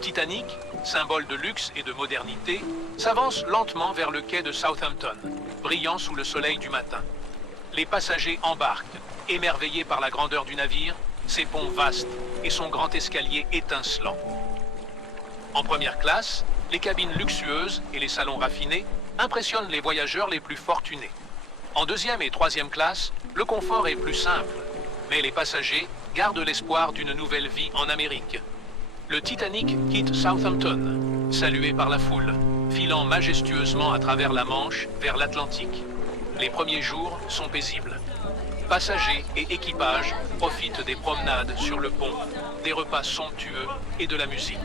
Titanic, symbole de luxe et de modernité, s'avance lentement vers le quai de Southampton, brillant sous le soleil du matin. Les passagers embarquent, émerveillés par la grandeur du navire, ses ponts vastes et son grand escalier étincelant. En première classe, les cabines luxueuses et les salons raffinés impressionnent les voyageurs les plus fortunés. En deuxième et troisième classe, le confort est plus simple, mais les passagers gardent l'espoir d'une nouvelle vie en Amérique. Le Titanic quitte Southampton, salué par la foule, filant majestueusement à travers la Manche vers l'Atlantique. Les premiers jours sont paisibles. Passagers et équipage profitent des promenades sur le pont, des repas somptueux et de la musique.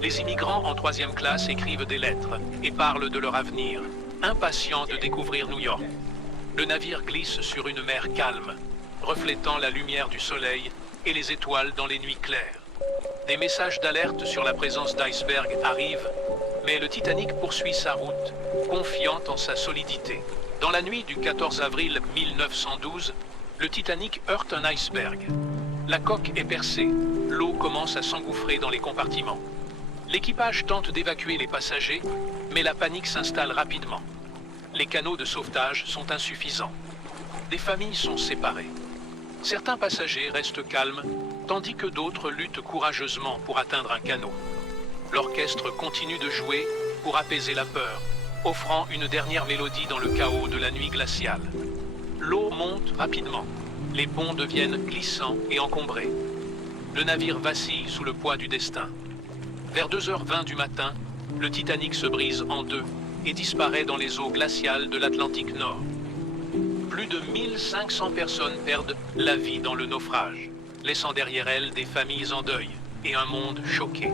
Les immigrants en troisième classe écrivent des lettres et parlent de leur avenir, impatients de découvrir New York. Le navire glisse sur une mer calme, reflétant la lumière du soleil et les étoiles dans les nuits claires. Des messages d'alerte sur la présence d'icebergs arrivent, mais le Titanic poursuit sa route, confiant en sa solidité. Dans la nuit du 14 avril 1912, le Titanic heurte un iceberg. La coque est percée, l'eau commence à s'engouffrer dans les compartiments. L'équipage tente d'évacuer les passagers, mais la panique s'installe rapidement. Les canaux de sauvetage sont insuffisants. Des familles sont séparées. Certains passagers restent calmes, tandis que d'autres luttent courageusement pour atteindre un canot. L'orchestre continue de jouer pour apaiser la peur, offrant une dernière mélodie dans le chaos de la nuit glaciale. L'eau monte rapidement. Les ponts deviennent glissants et encombrés. Le navire vacille sous le poids du destin. Vers 2h20 du matin, le Titanic se brise en deux et disparaît dans les eaux glaciales de l'Atlantique Nord. Plus de 1500 personnes perdent la vie dans le naufrage, laissant derrière elles des familles en deuil et un monde choqué.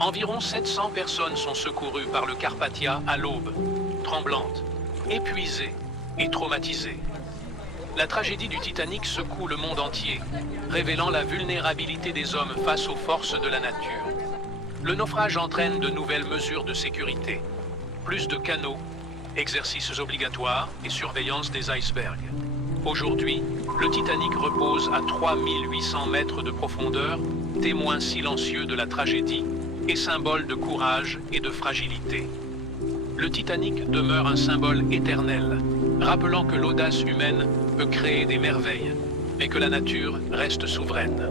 Environ 700 personnes sont secourues par le Carpathia à l'aube, tremblantes, épuisées et traumatisées. La tragédie du Titanic secoue le monde entier, révélant la vulnérabilité des hommes face aux forces de la nature. Le naufrage entraîne de nouvelles mesures de sécurité, plus de canaux, exercices obligatoires et surveillance des icebergs. Aujourd'hui, le Titanic repose à 3800 mètres de profondeur, témoin silencieux de la tragédie et symbole de courage et de fragilité. Le Titanic demeure un symbole éternel, rappelant que l'audace humaine peut créer des merveilles, mais que la nature reste souveraine.